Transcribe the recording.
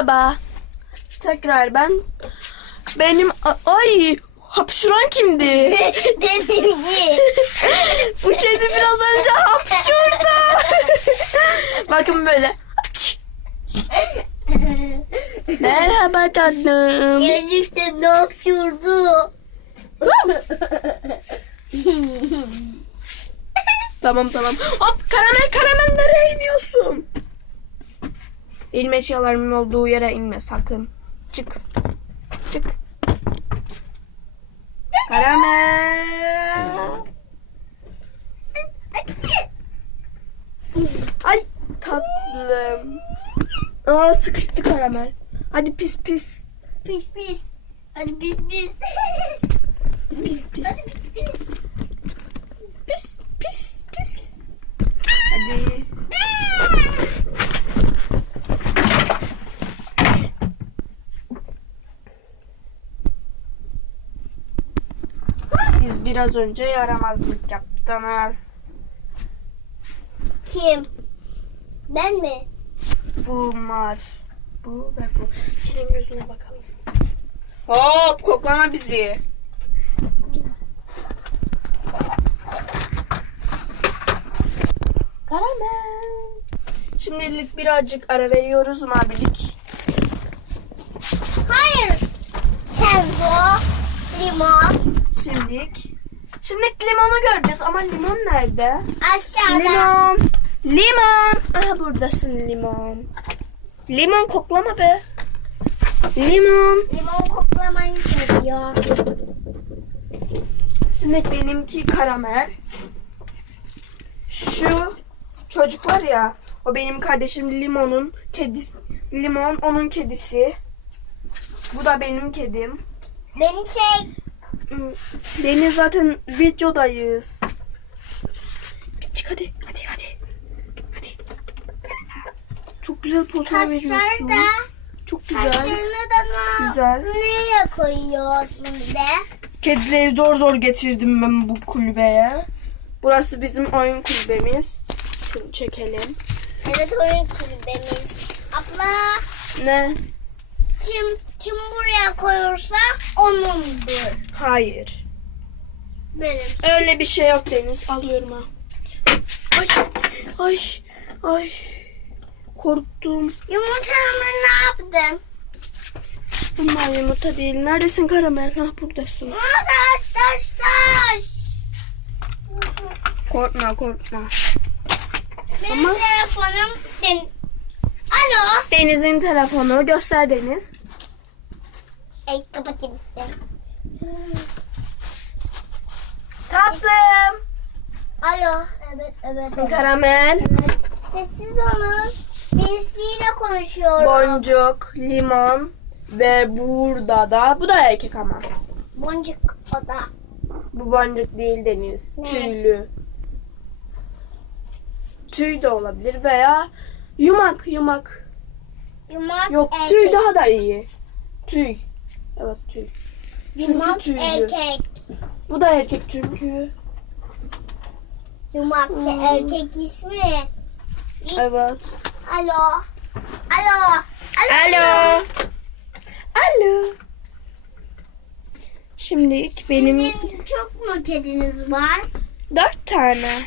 Merhaba. Tekrar ben. Ay, hapşuran kimdi? Benimki. Bu kedi biraz önce hapşurdu. Bakın böyle. Merhaba tatlım. Gerçekten ne yapıyordu? Tamam. Hop, karamel nereye iniyorsun? İlme eşyalarımın olduğu yere inme sakın. Çık. Karamel. Ay tatlım. Aa, sıkıştı karamel. Hadi pis. Pis. Hadi pis. Pis. Hadi pis. Pis. Hadi. Siz biraz önce yaramazlık yaptınız. Kim? Ben mi? Bunlar. Bu ve bu. Senin gözüne bakalım. Hop, koklama bizi. Karamel. Şimdilik birazcık ara veriyoruz mabilik. Hayır. Sen bu. Limon. Şimdilik limonu göreceğiz ama limon nerede? Aşağıda. Limon. Aha, buradasın limon. Limon koklama be. Limon. Limon koklamayı seviyor. Şimdi benimki karamel. Şu çocuk var ya, o benim kardeşim Limon'un kedisi. Limon onun kedisi. Bu da benim kedim. Beni çek. Deniz zaten videodayız. Çık hadi. Çok güzel pozlar veriyorsun. Taşları da. Çok güzel. Taşlarını da Güzel. nereye koyuyorsun de? Kedileri zor getirdim ben bu kulübeye. Burası bizim oyun kulübemiz. Şunu çekelim. Evet, oyun kulübemiz. Abla, Ne? kim buraya koyursa onundur. Hayır. Benim. Öyle bir şey yok Deniz. Alıyorum ha. Ay. Korktum. Yumurtamı ne yaptın? Bunlar yumurta değil. Neredesin karamel? Ha, buradasın. Taş. Korkma. Benim Ama- telefonum. Alo. Deniz'in telefonu. Göster Deniz. Ay, kapatayım. Tatlım. Alo. Evet. Karamel. Sessiz olun. Birisiyle konuşuyorum. Boncuk, limon ve burada da, bu da erkek ama. Boncuk o da. Bu boncuk değil Deniz. Ne? Tüylü. Tüy de olabilir veya yumak. Yumak Yok, erkek. tüy daha da iyi. Tüy. Evet, tüy. Çünkü Yumak tüylü. erkek. Bu da erkek çünkü. Yumak da erkek ismi. Evet. Alo. Şimdilik benim Sizin çok mu kediniz var? 4 tane.